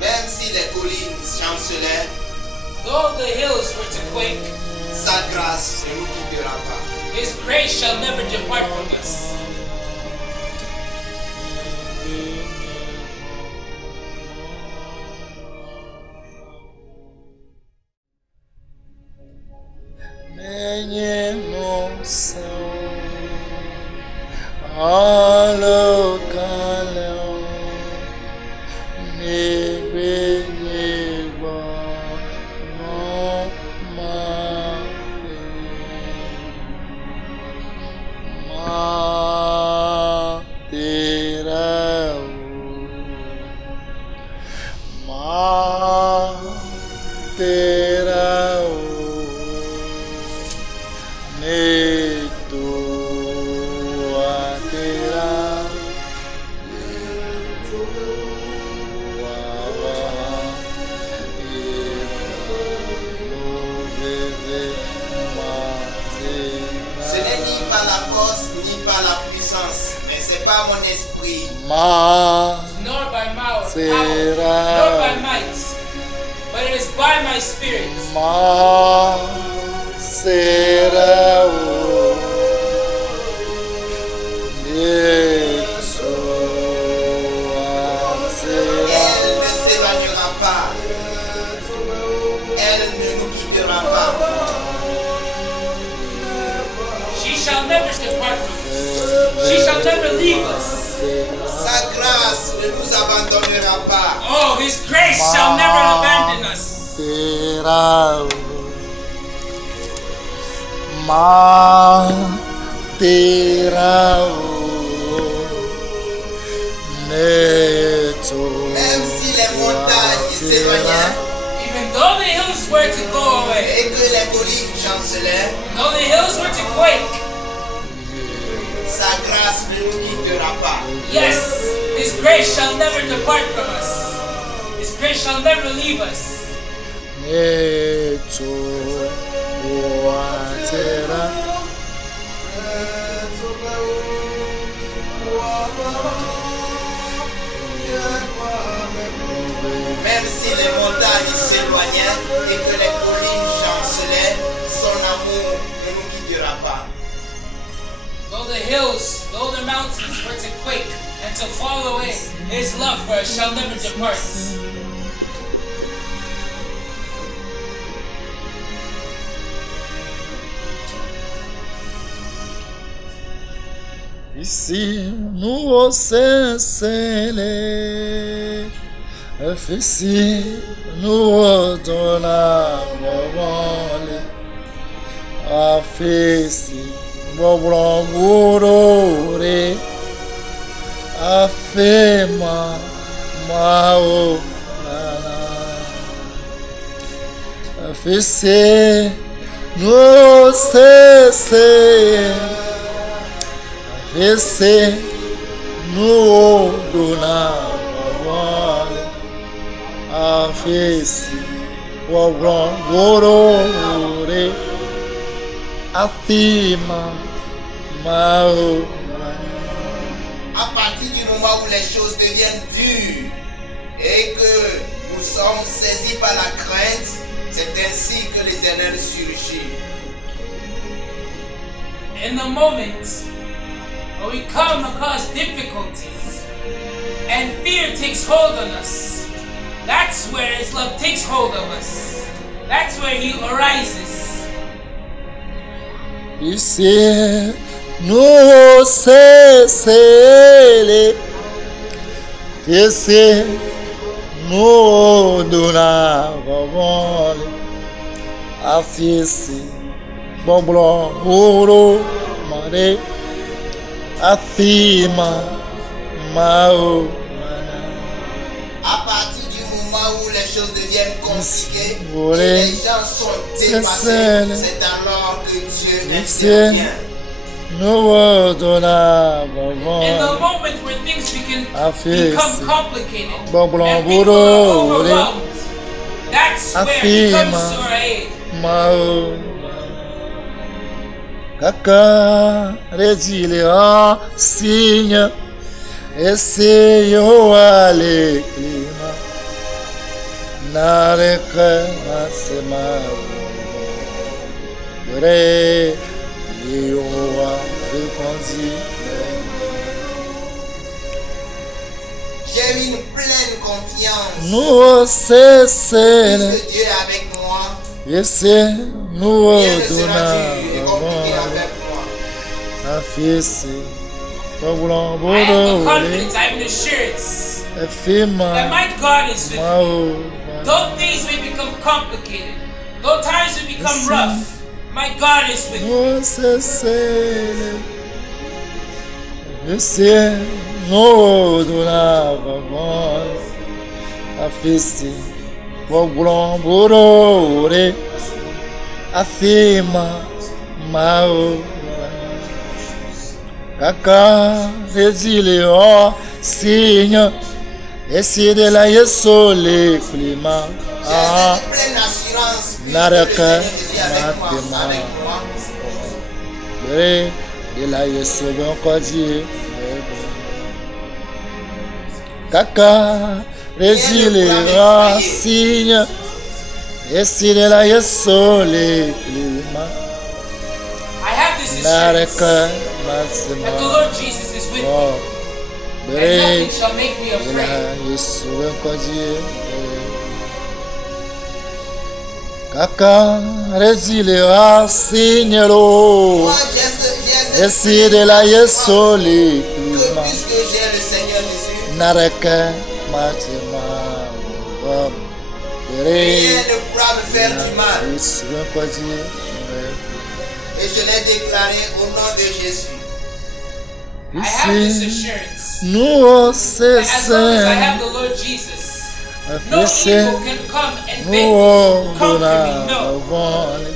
Même si les collines chancelaient, Though the hills were to quake, sa grâce ne nous quittera pas. His grace shall never depart from us. Menino-são Alocalão Nebenhe Terao Neto Atera Ce n'est ni par la force ni par la puissance, mais c'est par mon esprit. Ma Nor by power, Sera. nor by might, but it is by my spirit. Ma Serao Neto Atera. Elle ne s'éloignera pas. Elle ne nous quittera pas. She shall never depart from us. She shall never leave us. Sa grâce ne nous abandonnera pas. Oh, His grace shall never abandon us. Terao Ma Terao Neto Même si les montagnes s'éloignaient Even though the hills were to go away, et que les collines chancelaient, though the hills were to quake, sa grâce ne nous quittera pas. yes, His grace shall never depart from us. His grace shall never leave us. Neto Atera Même si les montagnes s'éloignaient et que les collines chancelaient, son amour ne nous quittera pas. Though the hills, though the mountains were to quake and to fall away, His love for us shall never depart. Ici nous sincere Ici nous donnons Afesi Bobrangurore Afema Mao Afesi nous sincere Esse no dona afesi wabrangorore afima mao. À partir du moment où les choses deviennent dures et que nous sommes saisis par la crainte, c'est ainsi que l'Éternel surgit. In the moment when we come across difficulties and fear takes hold on us, that's where His love takes hold of us. That's where He arises. Ici nous cessez esse no dona afisi bobrangoro mare afima mao. À partir du moment où les choses deviennent compliquées Oui. et les gens sont dépassés, C'est c'est alors que Dieu C'est- intervient. No dona In the moment where things become afisi complicated and bobrangoro people are overwhelmed, that's where He comes Afirma. to our aid. mao. Kaka redile signe esse yo ale clima nareka masema re yo répondit. J'ai une pleine confiance Nous cessons puisque Dieu est avec moi. esse nous Rien ne sera donna dur et compliqué avec moi. afisi I have a bobrangoro confidence, I have an assurance that efima my God is with me. mao. Though things may become complicated, though times may become Yes, rough, my God is with me. Você cele, esse no donava voz, afisi gbogbo burore afima mao kaka desile o signe essayer de la yeso le climat J'ai cette pleine assurance puisque le naraka Seigneur Jésus est avec moi. de la yeso bon kwaji kaka desile o signe essayer de la yeso le climat I have this assurance naraka that the masima Lord Jesus is with me, oh and nothing shall make me de la afraid. yeso bon kwaji kaka desile o signe Moi, j'ai essayer de la yeso le que climat puisque j'ai le Seigneur Jésus, naraka masima oh rien ne pourra me faire du mal. yeso bon kwaji Et je l'ai déclaré au nom de Jésus. I have this ici assurance nous that as long as I have cessons the Lord Jesus, no afisi evil can come and make nous conquer donna me. No. vole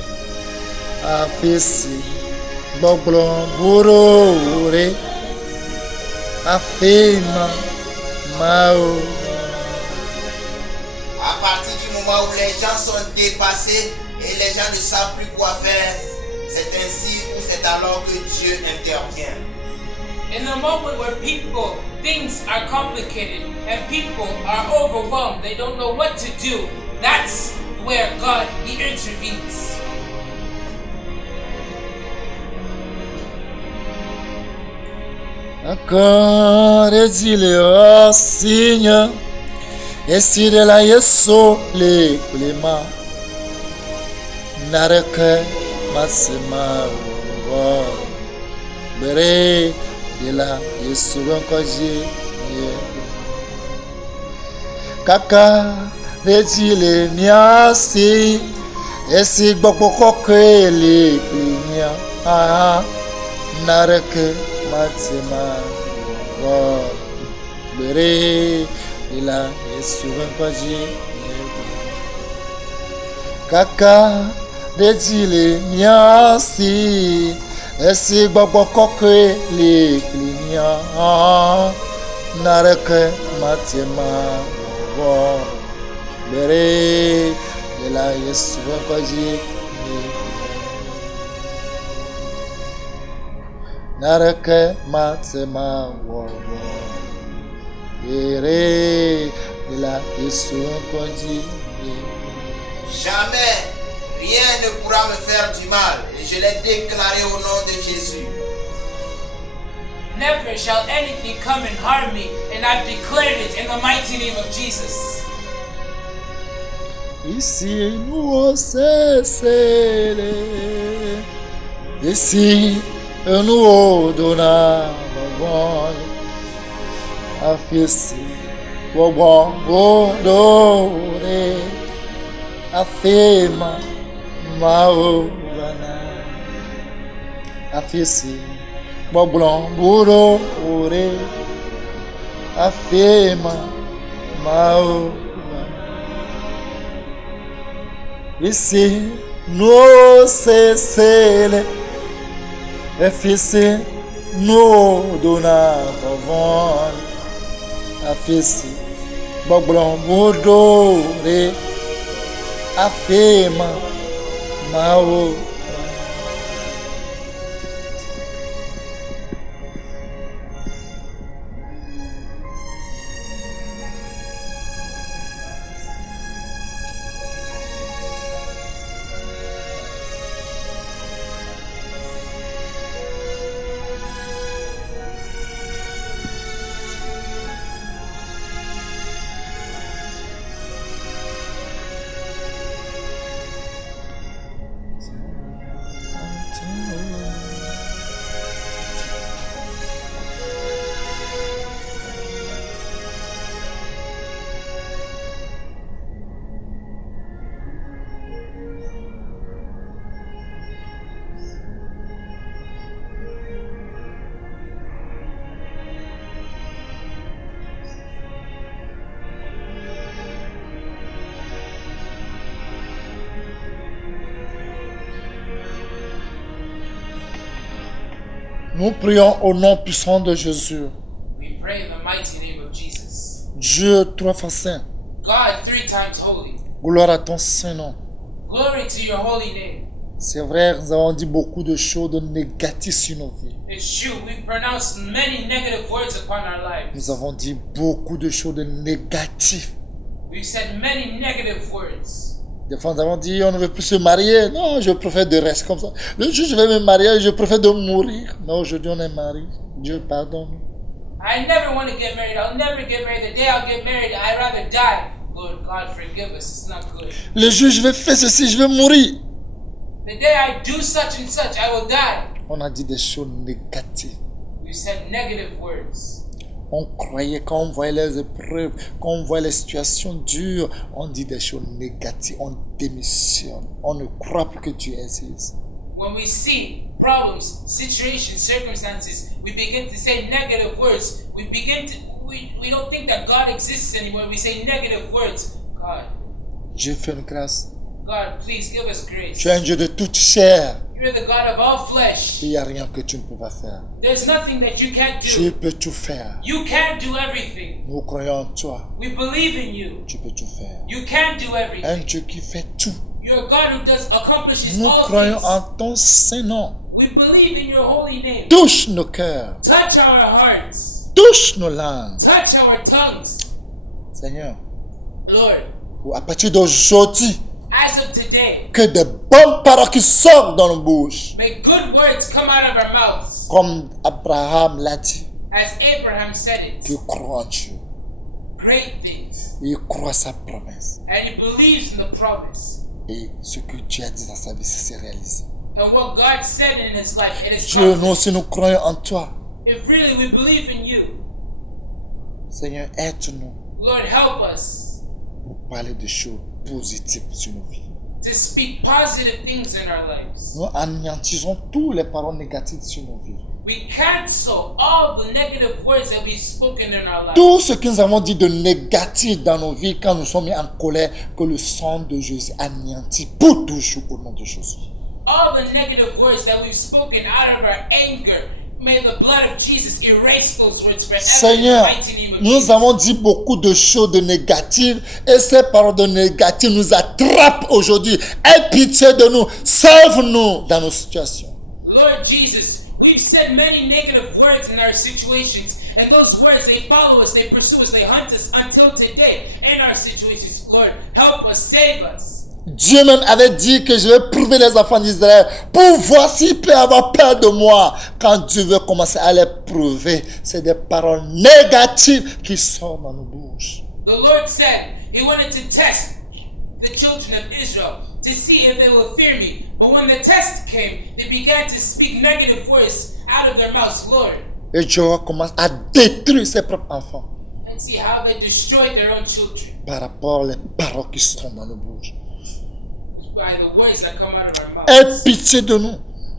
afisi gbogbo burore afima mao À partir du moment où les gens sont dépassés et les gens ne savent plus quoi faire, c'est ainsi ou c'est alors que Dieu intervient. In the moment where things are complicated and people are overwhelmed, they don't know what to do, that's where God, He intervenes. encore est-il au signe essayer de la yeso le climat naraka masima oh bere de la yeso bon kwaji kaka retile miasi esi gbogbo koke le klinia ah naraka matima oh bere de la yeso bon kwaji kaka retile miasi esi gbogbo koke le klinia ah naraka matima oh bere de la yeso bon kwaji naraka matima oh bere de la yeso bon kwaji Jamais rien ne pourra me faire du mal. Et je l'ai déclaré au nom de Jésus. Never shall anything come and harm me, and I've declared it in the mighty name of Jesus. ici nous cessons ici nous donnons vole afisi gbogbo burore afima maobana afisi gbogbo burore afima maobana ici nous cessons afisi nous donnons vole afisi gbogbo burore afima mao Nous prions au nom puissant de Jésus. We pray in the mighty name of Jesus. Dieu trois fois saint. God, 3 times holy. Gloire à ton Saint-Nom. Glory to your holy name. C'est vrai, nous avons dit beaucoup de choses négatives sur nos vies. It's true, we pronounce many negative words upon our lives. Nous avons dit beaucoup de choses négatives. We've said many negative words. Des fois, nous avons dit, on ne veut plus se marier. Non, je préfère de rester comme ça. Le jour où je vais me marier, je préfère de mourir. Mais aujourd'hui, on est marié. Dieu pardonne. I never want to get married. I'll never get married. The day I'll get married, I'd rather die. Lord God, forgive us. It's not good. Le jour où je vais faire ceci, je vais mourir. The day I do such and such, I will die. On a dit des choses négatives. We said negative words. On croyait, quand on voyait les épreuves, quand on voyait les situations dures, on dit des choses négatives, on démissionne. On ne croit plus que Dieu existe. When we see problems, situations, circumstances, we begin to say negative words. We don't think that God exists anymore. We say negative words. God, Dieu fait une grâce. God, please give us grace. Tu es un Dieu de toute chair. You're the God of all flesh. Il n'y a rien que tu ne peux pas faire. There's nothing that you can't Tu do. peux tout faire. You can do everything. Nous croyons en toi. We believe in you. Tu peux tout faire. You can do Un everything. Dieu qui fait tout. You're a God who accomplishes Nous all croyons things. en ton Saint-Nom. We believe in your holy name. Touche nos cœurs. Touch our hearts. Touche nos langues. Touch our tongues. Seigneur, Lord, à partir d'aujourd'hui, as of today, que de bonnes paroles qui sortent dans nos bouches. may good words come out of our mouths. Comme Abraham l'a dit. As Abraham said Tu it, crois en Dieu. great things. Il croit sa promesse. And he believes in the promise. Et ce que Dieu a dit dans sa vie, c'est réalisé. And what God said in his life, it is Dieu, nous accomplished. aussi, nous croyons en toi. If really we believe in you, Seigneur, aide-nous Lord, help us pour parler de choses positives sur nos vies. to speak positive things in our lives. Nous anéantissons toutes les paroles négatives sur nos vies. We cancel all the negative words that we've spoken in our lives. Tout ce que nous avons dit de négatif dans nos vies quand nous sommes mis en colère, que le sang de Jésus anéantit pour toujours au nom de Jésus. All the negative words that we've spoken out of our anger, may the blood of Jesus erase those words forever. Seigneur, in the mighty name of nous Jesus. avons dit beaucoup de choses de négatives et ces paroles de négatives nous attrapent aujourd'hui. Aie pitié de nous, sauve-nous dans nos situations. Lord Jesus, we've said many negative words in our situations, and those words, they follow us, they pursue us, they hunt us until today in our situations. Lord, help us, save us. Dieu même avait dit que je vais prouver les enfants d'Israël pour voir s'ils peuvent avoir peur de moi. Quand Dieu veut commencer à les prouver, c'est des paroles négatives qui sortent dans nos bouches. The Lord said he wanted to test the children of Israel to see if they will fear me. But when the test came, they began to speak negative words out of their mouths, Lord. Et Dieu commence à détruire ses propres enfants And see how they destroyed their own children par rapport aux paroles qui sont dans nos bouches. by the words that come out of our Aie mouths. pitié de nous.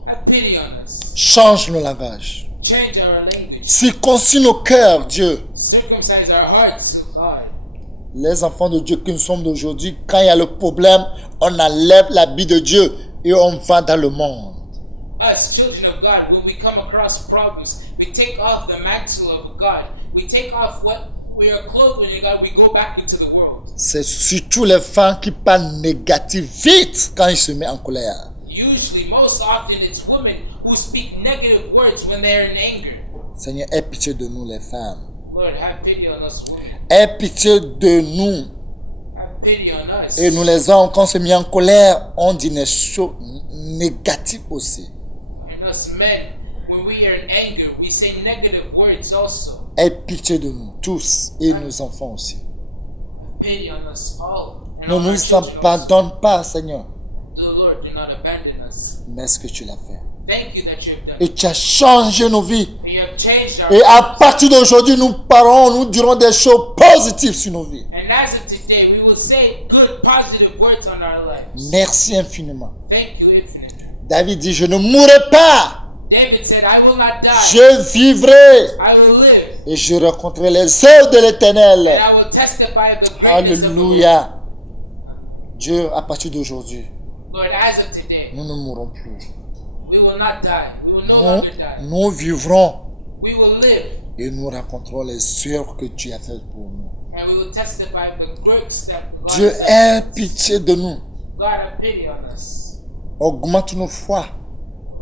Have pity on us. Change nos langages. Change our language. Circoncis nos cœurs, Dieu. Circumcise our hearts, O God. Les enfants de Dieu que nous sommes d'aujourd'hui, quand il y a le problème, on enlève l'habit de Dieu et on va dans le monde. Us, children of God, when we come across problems, we take off the mantle of God. We take off what we are clothed with, God. We go back into the world. C'est surtout les femmes qui parlent négatif vite quand ils se mettent en colère. Usually, most often, it's women who speak negative words when they're in anger. Seigneur, aie pitié de nous les femmes. Lord, have pity on us women. Aie pitié de nous. Have pity on us. Et nous les hommes, quand on se met en colère, on dit des choses négatives aussi. And us men, when we are in anger, we say negative words also. Aie pitié de nous tous et nos enfants aussi. Have pity on us all. And Ne on our nous children also. abandonne pas, Seigneur. The Lord, do not abandon us. Mais ce que tu l'as fait. Thank you that you have done Et it. tu as changé nos vies. And you have changed our Et à lives. partir d'aujourd'hui, nous parlons, nous dirons des choses positives sur nos vies. And as of today, we will say good, positive words on our lives. Merci infiniment. Thank you infinitely. David dit, je ne mourrai pas. David said, I will not die. Je vivrai I will live. et je rencontrerai les œuvres de l'Éternel. And I will testify of the greatness of the Lord. Alléluia. Dieu, à partir d'aujourd'hui, Lord, as of today, nous ne mourrons plus. We will not die. We will no longer die. Nous vivrons We will live. et nous raconterons les œuvres que Dieu a faites pour nous. And we will testify the works that God Dieu has ait done. pitié de nous. God have pity on us. Augmente nos foi.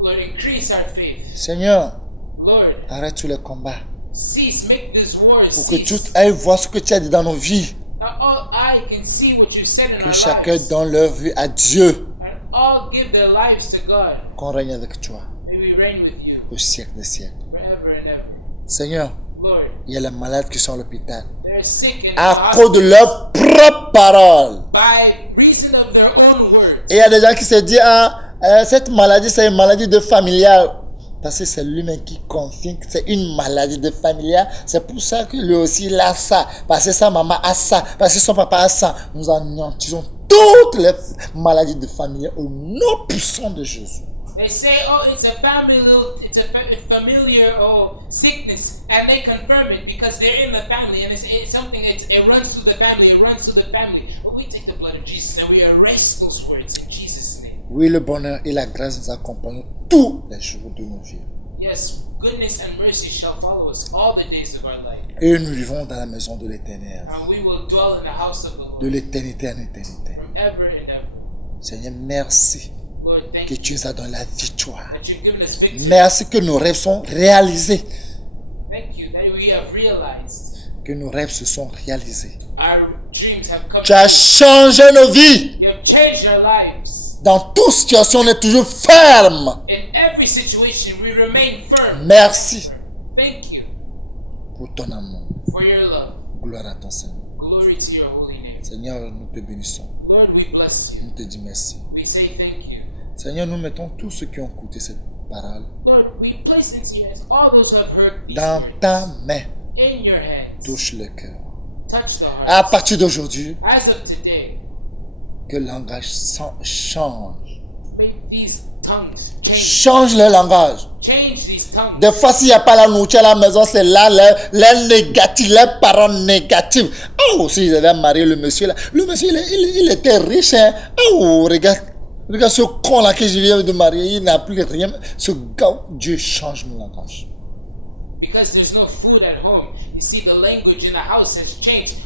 Lord, increase our faith. Seigneur, Lord, arrête tous les combats. cease, make this war Pour que cease. tout aille voir ce que tu as dit dans nos vies. All I can see what you've said in Que our chacun lives. donne leur vie à Dieu. And all give their lives to God. Qu'on règne avec toi May we reign with you au siècle des siècles. forever and ever. Seigneur, Lord, il y a les malades qui sont à l'hôpital. they're sick in À the cause de hospital leur propre parole. by reason of their own words. Et il y a des gens qui se disent, cette maladie, c'est une maladie de familiale. Parce que c'est lui-même qui confirme que c'est une maladie de familiale. C'est pour ça que lui aussi, il a ça. Parce que sa maman a ça. Parce que son papa a ça. Nous anéantissons toutes les maladies de familiale au nom puissant de Jésus. They say, oh, it's a familiar sickness, and they confirm it because they're in the family, and it's something it runs through the family, it runs through the family. But we take the blood of Jesus and we arrest those words in Jesus' name. Oui, le bonheur et la grâce nous accompagnent tous les jours de nos vies. Yes, goodness and mercy shall follow us all the days of our life, Et nous vivons dans la maison de l'Éternel. and we will dwell in the house of the De Lord l'éternité en éternité. from ever and ever. Seigneur, merci Lord, thank que you tu nous as donné la victoire. that you've given us victory. Merci que nos rêves sont réalisés. Thank you that we have realized Que nos rêves se sont réalisés. our dreams have come. Tu as changé nos vies. You have changed our lives. Dans toute situation, on est toujours ferme. In every situation, we remain firm. Merci Thank you pour ton amour. for your love. Gloire à ton Seigneur. Glory to your holy name. Seigneur, nous te bénissons. Lord, we bless you. Nous te disons merci. We say thank you. Seigneur, nous mettons tous ceux qui ont écouté cette parole Lord, we place into your hands all those who have heard these dans words. ta main. In your hands. Touche le cœur. Touch the À heart. partir d'aujourd'hui, As of today, que le langage change. make these tongues change. Change le langage. Change these tongues. Des fois, s'il n'y a pas la nourriture à la maison, c'est là les négatifs, les parents négatifs. Oh, si j'avais marié le monsieur là. Le monsieur, il était riche. Hein? Oh, regarde ce con là que je viens de marier. Il n'a plus rien. Ce gars, Dieu change mon langage. Because there's no food at home, you see the language in the house has changed.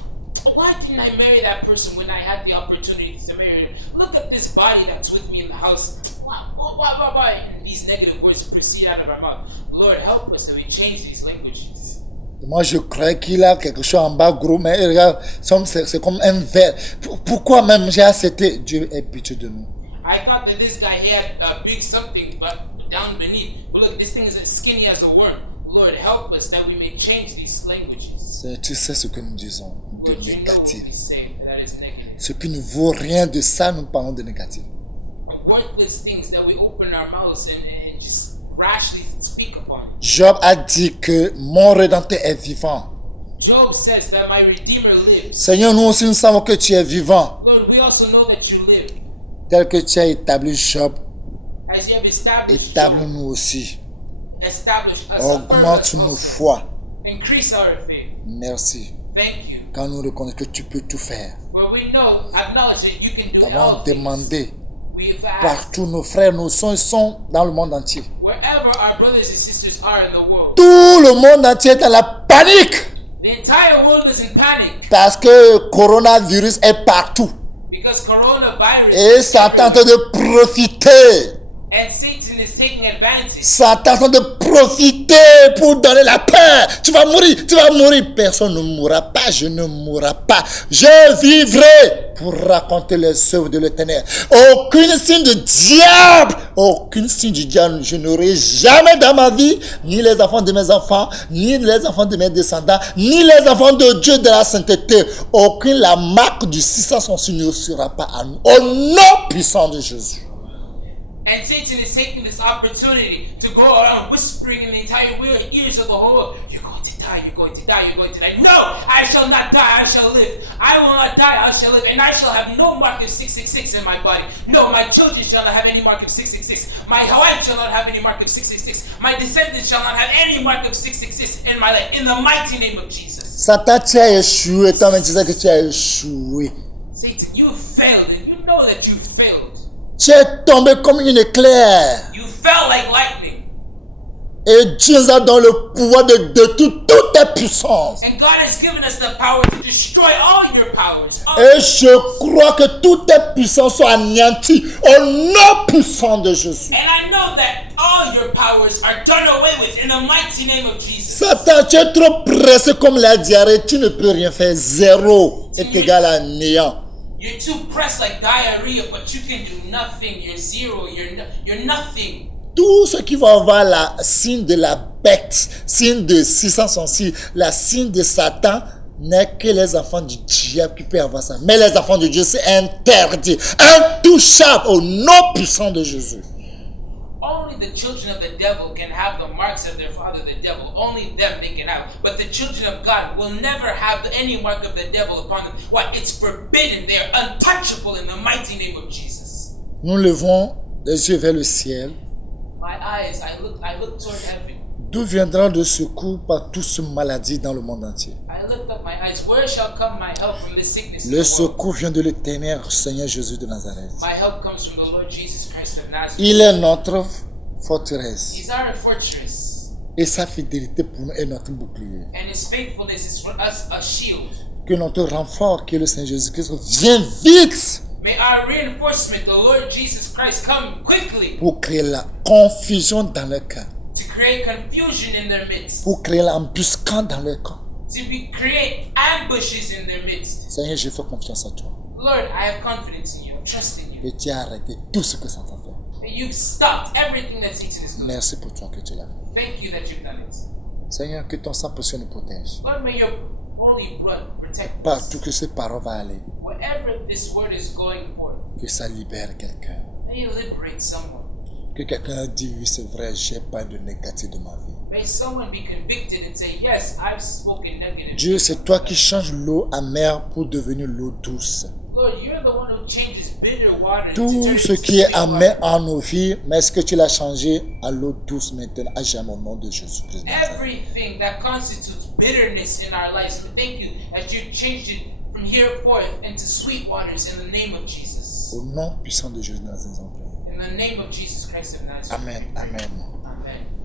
Why didn't I marry that person when I had the opportunity to marry him? Look at this body that's with me in the house. Why? And these negative words proceed out of our mouth. Lord, help us that we change these languages. Moi, je croyais qu'il a quelque chose en bas gros, mais regarde, c'est comme un verre. Pourquoi même j'ai accepté? Dieu ait pitié de nous. I thought that this guy had a big something, but down beneath. But look, this thing is as skinny as a worm. Lord, help us that we may change these languages. Tu sais ce que nous disons de Lord, you know what négatif. we say that is negative. Ce qui ne vaut rien de ça, nous parlons de négatif. Worthless things that we open our mouths and just rashly speak upon. Job a dit que mon Rédempteur est vivant. Job says that my Redeemer lives. Seigneur, nous aussi nous savons que tu es vivant. Lord, we also know that you live. Tel que tu as établi Job, As you have established, établis-nous aussi. establish us, affirm Augmente us nos also. foi. Increase our faith. Merci. Thank you. Quand nous reconnaissons que tu peux tout faire. Where we know, acknowledge that you can do Nous all avons things. demandé We've asked. partout nos frères, nos sœurs sont dans le monde entier. Wherever our brothers and sisters are in the world, Tout le monde entier est dans la panique the entire world is in panic parce que coronavirus est partout. because coronavirus Et Satan est en train de profiter. and Satan is taking advantage. Satan est en train de profiter pour donner la peur. Tu vas mourir, tu vas mourir. Personne ne mourra pas, je ne mourrai pas. Je vivrai pour raconter les œuvres de l'Éternel. Aucune signe de diable, aucune signe du diable. Je n'aurai jamais dans ma vie, ni les enfants de mes enfants, ni les enfants de mes descendants, ni les enfants de Dieu de la sainteté. Aucune la marque du 666 ne sera pas à nous. Au nom puissant de Jésus. And Satan is taking this opportunity to go around whispering in the entire ears of the whole world, you're going to die, you're going to die, you're going to die. No, I shall not die, I shall live. I will not die, I shall live. And I shall have no mark of 666 in my body. No, my children shall not have any mark of 666. My wife shall not have any mark of 666. My descendants shall not have any mark of 666 in my life. In the mighty name of Jesus. Satan, tu as échoué. Toi-même, tu sais que tu as échoué. Satan, you failed and you know that you failed. Tu es tombé comme une éclair. You fell like lightning. Et Dieu nous a donné le pouvoir de détruire toutes tes puissances. And God has given us the power to destroy all your powers. Et je crois que toutes tes puissances sont anéanties au nom puissant de Jésus. And I know that all your powers are done away with in the mighty name of Jesus. Satan, tu es trop pressé comme la diarrhée, tu ne peux rien faire. Zéro est égal à néant. You're too pressed like diarrhea, but you can do nothing. You're zero. You're nothing. Tout ce qui va avoir la signe de la bête, signe de 666, la signe de Satan, n'est que les enfants du diable qui peuvent avoir ça. Mais les enfants de Dieu, c'est interdit, intouchable au nom puissant de Jésus. Only the children of the devil can have the marks of their father, the devil. Only them they can have. But the children of God will never have any mark of the devil upon them. Why? It's forbidden. They are untouchable in the mighty name of Jesus. Nous levons les yeux vers le ciel. My eyes, I look toward heaven. D'où viendra le secours par toute cette maladie dans le monde entier? I lift up my eyes. Where shall come my help from this sickness in Le the world? secours vient de l'éternel Seigneur Jésus de Nazareth. My help comes from the Lord Jesus Christ of Nazareth. Il est notre forteresse. He's our fortress, Et sa fidélité pour nous est notre bouclier. and His faithfulness is for us a shield. Que notre renfort, qui est le Seigneur Jésus-Christ, vienne vite May our reinforcement, the Lord Jesus Christ, come quickly pour créer la confusion dans le cœur, to create confusion in their midst, pour créer l'embuscade dans le camp. create ambushes in their midst. Seigneur, je fais confiance à toi. Lord, I have confidence in you. I trust in you. Et tu as arrêté tout ce que Satan fait. And you've stopped everything that Satan is doing. Merci pour toi que tu l'as fait. Thank you that you've done it. Seigneur, que ton sang précieux nous protège. Lord, may your holy blood protect us. Partout que cette parole va aller, Wherever this word is going forth, que ça libère quelqu'un. may you liberate someone. Que quelqu'un dise, oui, c'est vrai, j'ai pas de négatif de ma vie. May someone be convicted and say, yes, I've spoken negative. Dieu, c'est toi qui changes l'eau amère pour devenir l'eau douce. Lord, you're the one who changes bitter water to Tout turn ce into qui est sweet amer water. en nos vies, mais est-ce que tu l'as changé à l'eau douce maintenant, à jamais au nom de Jésus-Christ. Everything that constitutes bitterness in our lives, we thank you as you changed it from here forth into sweet waters in the name of Jesus. Au nom puissant de Jésus, nous avons prié. In the name of Jesus Christ of Nazareth. Amen, amen. Amen.